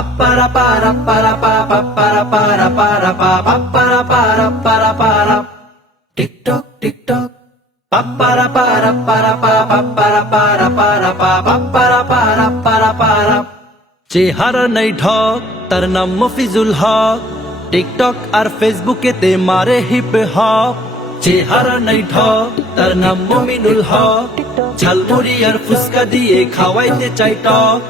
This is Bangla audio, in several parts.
Para para para para para para para para para para para TikTok TikTok para para para para para para para para para para চেহারা নাই ঢক তার নাম মফিজুল হক টিকটক আর ফেসবুকেতে মারে হিপ হপ চেহারা নাই ঢক তার নাম মমিনুল হক ঝালমুড়ি আর ফুসকা দিয়ে খাওয়াইতে চাই টক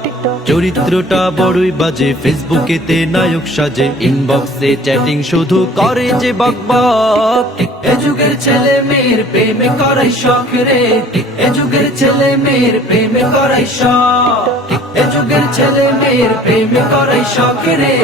চরিত্রটা বড়ই বাজে ফেসবুকেতে নায়ক সাজে ইনবক্সে চ্যাটিং শুধু করে যে বকবক এ যুগের ছেলে মেয়ের প্রেমে করাই শখ রে এ যুগের ছেলে মেয়ের প্রেমে করাই শখ এ যুগের ছেলে মেয়ের প্রেমে করাই শখ রে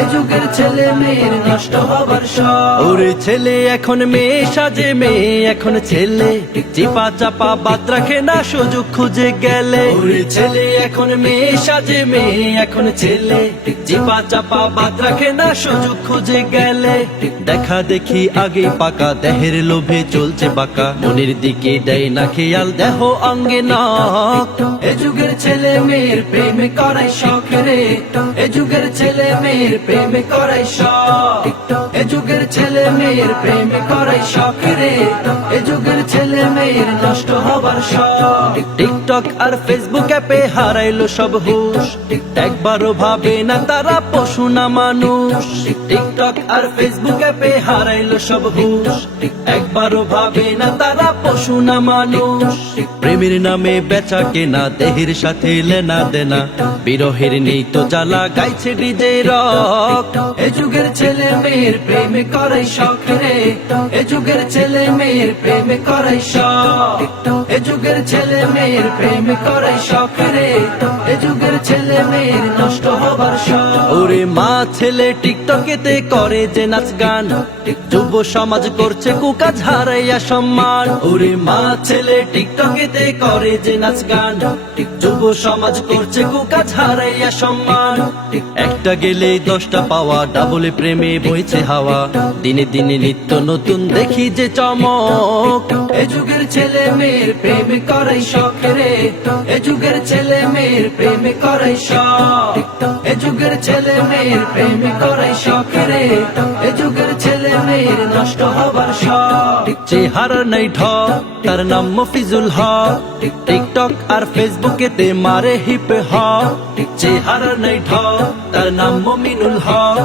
এ যুগের ছেলে মেয়ের নষ্ট হবার শখ ওরে ছেলে এখন মেয়ে সাজে মেয়ে এখন ছেলে চিপা চাপা বাদ রাখে না সুযোগ খুঁজে গেলে ওরে ছেলে এখন মেয়ে সাজে মেয়ে এখন ছেলে চিপা চাপা বাদ রাখে না সুযোগ খুঁজে গেলে দেখা দেখি আগে পাকা দেহের লোভে চলছে বাঁকা মনের দিকে দেয় না খেয়াল দেহ অঙ্গে নখ এ যুগের ছেলে মেয়ের প্রেমে করাই শখ রে এ যুগের ছেলে মেয়ের প্রেমে করাই শখ এ যুগের ছেলে মেয়ের প্রেমে করাই শখ রে এ যুগের ছেলে মেয়ের নষ্ট হবার শখ টিকটক আর ফেসবুক অ্যাপে হারাইলো সব হুশ একবারও ভাবে না তারা পশু না মানুষ টিকটক আর ফেসবুক অ্যাপে হারাইলো সব হুশ একবারও ভাবে না তারা পশু না মানুষ প্রেমের নামে বেচা কেনা দেহের সাথে লেনা দেনা বিরহের নেই তো জ্বালা গাইছে ডিজে রক এ যুগের ছেলে মেয়ের প্রেমে করাই শখ রে এ যুগের ছেলে মেয়ের প্রেমে করাই শখ এ যুগের ছেলে মেয়ের প্রেমে করাই শখ রে এ যুগের ছেলে মেয়ের নষ্ট হবার শখ ওরে মা ছেলে টিকটকেতে করে যে নাচ গান যুব সমাজ করছে কুকাজ হারাইয়া সম্মান ওরে মা ছেলে টিকটকেতে করে যে নাচ গান যুব সমাজ করছে কুকাজ হারাইয়া সম্মান একটা গেলে 10টা পাওয়া ডাবলে প্রেমে বইছে হাওয়া দিনে দিনে নিত্য নতুন দেখি যে চমক এ যুগের ছেলে মেয়ের প্রেমে করাই শখ রে এ যুগের ছেলে মেয়ের প্রেমে করাই শখ এ যুগের ছেলে মেয়ের প্রেমে করাই শখ রে এ যুগের ছেলে মেয়ের নষ্ট হবার শখ চেহারা নাই ঢক তার নাম মফিজুল হক টিকটক আর ফেসবুকেতে মারে হিপ হপ চেহারা নাই ঢক তার নাম মমিনুল হক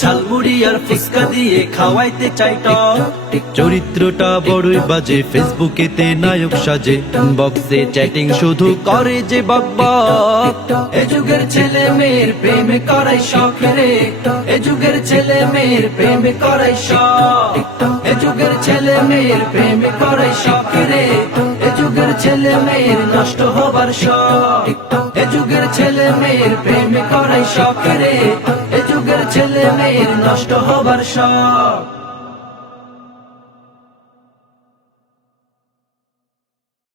ঝালমুড়ি আর ফুসকা দিয়ে খাওয়াইতে চাই টক চরিত্রটা বড়ই বাজে ফেসবুকেতে নায়ক সাজে বক্সে চ্যাটিং শুধু করে যে বকবক এ যুগের ছেলে মেয়ের প্রেমে করাই শখ রে এ যুগের ছেলে মেয়ের প্রেমে করাই শখ এ যুগের ছেলে মেয়ের প্রেমে করাই শখ রে এ যুগের ছেলে মেয়ের নষ্ট হবার শখ এ যুগের ছেলে মেয়ের প্রেমে করাই শখ রে এ যুগের ছেলে মেয়ের নষ্ট হবার শখ।